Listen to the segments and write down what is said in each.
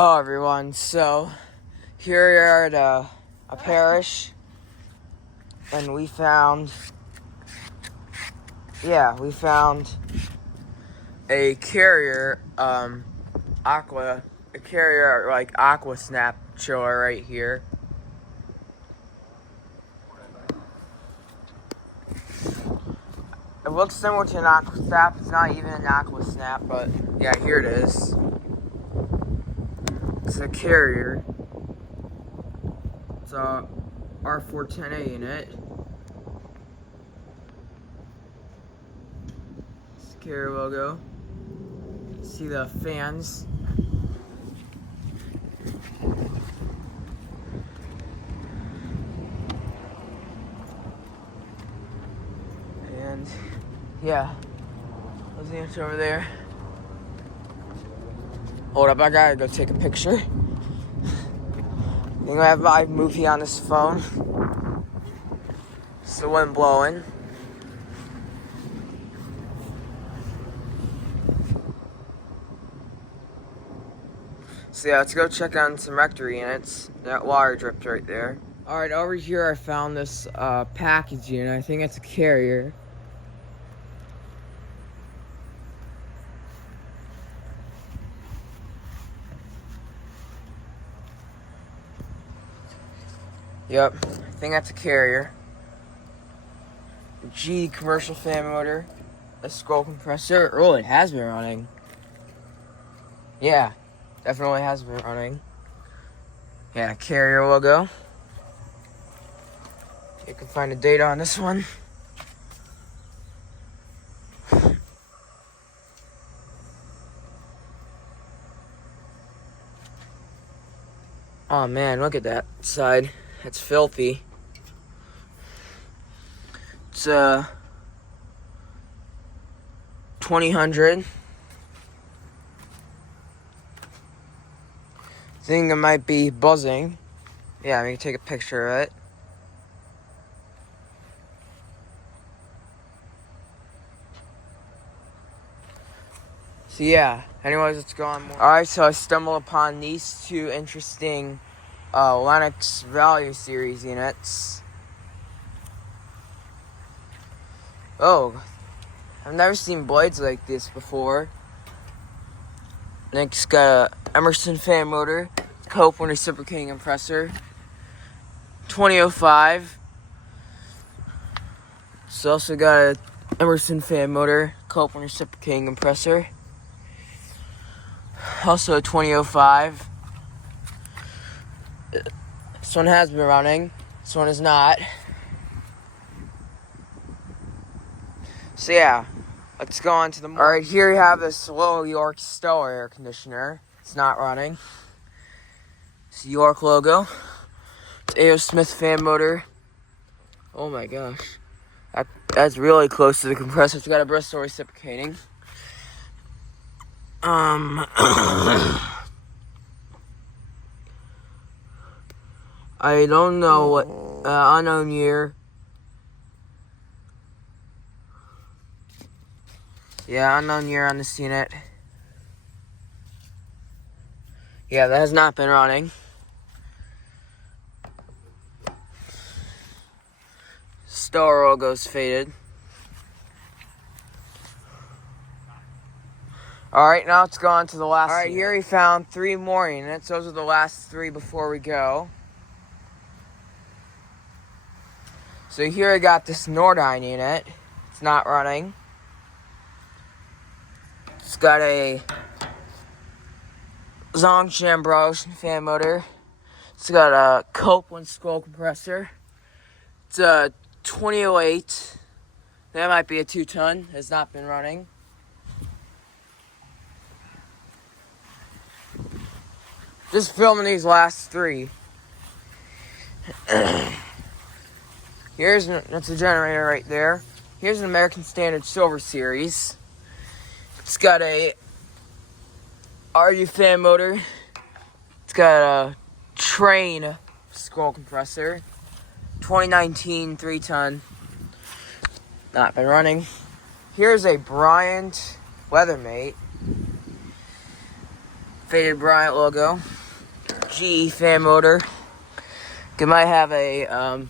Hello everyone, so here we are at a parish, and we found a carrier, aqua snap chiller right here. It looks similar to an aqua snap. It's not even an aqua snap, but yeah, here it is. It's a carrier. It's a R410A unit. It's the carrier logo. See the fans. And yeah, there's the answer over there. Hold up, I gotta go take a picture. I think I have my movie on this phone. It's the wind blowing. So yeah, let's go check on some rectory units. That water dripped right there. Alright, over here I found this package unit. I think it's a carrier. Yep, I think that's a carrier. G commercial fan motor. A scroll compressor. Oh, it has been running. Yeah, definitely has been running. Yeah, carrier logo. You can find the date on this one. Oh man, look at that side. It's filthy. It's 2000. I think it might be buzzing. Yeah, we can take a picture of it. So yeah, anyways, let's go on more. Alright, so I stumbled upon these two interesting Lennox Value Series units. Oh, I've never seen blades like this before. Next, got a Emerson fan motor, Copeland reciprocating compressor, 2005. It's also got a Emerson fan motor, Copeland reciprocating compressor, also a 2005. This one has been running. This one is not. So yeah, let's go on to the. Alright, here you have this little York Stellar air conditioner. It's not running. It's the York logo. It's A.O. Smith fan motor. Oh my gosh. That's really close to the compressor. It's got a Bristol reciprocating. I don't know what, unknown year. Yeah, unknown year on this unit. Yeah, that has not been running. Star logo's faded. Alright, now let's go on to the last. Alright, here we found 3 more units. Those are the last 3 before we go. So here I got this Nordyne unit. It's not running. It's got a Zhongshan Ocean fan motor. It's got a Copeland scroll compressor. It's a 2008. That might be a 2-ton. Has not been running. Just filming these last 3. That's a generator right there. Here's an American Standard Silver Series. It's got a RU fan motor. It's got a Train scroll compressor. 2019 3-ton. Not been running. Here's a Bryant Weathermate. Faded Bryant logo. GE fan motor. It might have a,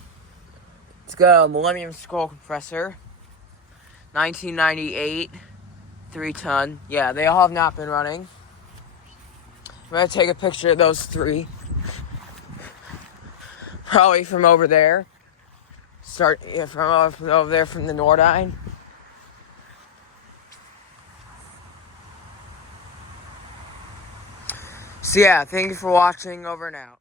it's got a Millennium Scroll compressor. 1998. 3-ton. Yeah, they all have not been running. I'm going to take a picture of those three. Probably from over there. From over there from the Nordine. So yeah, thank you for watching. Over and out.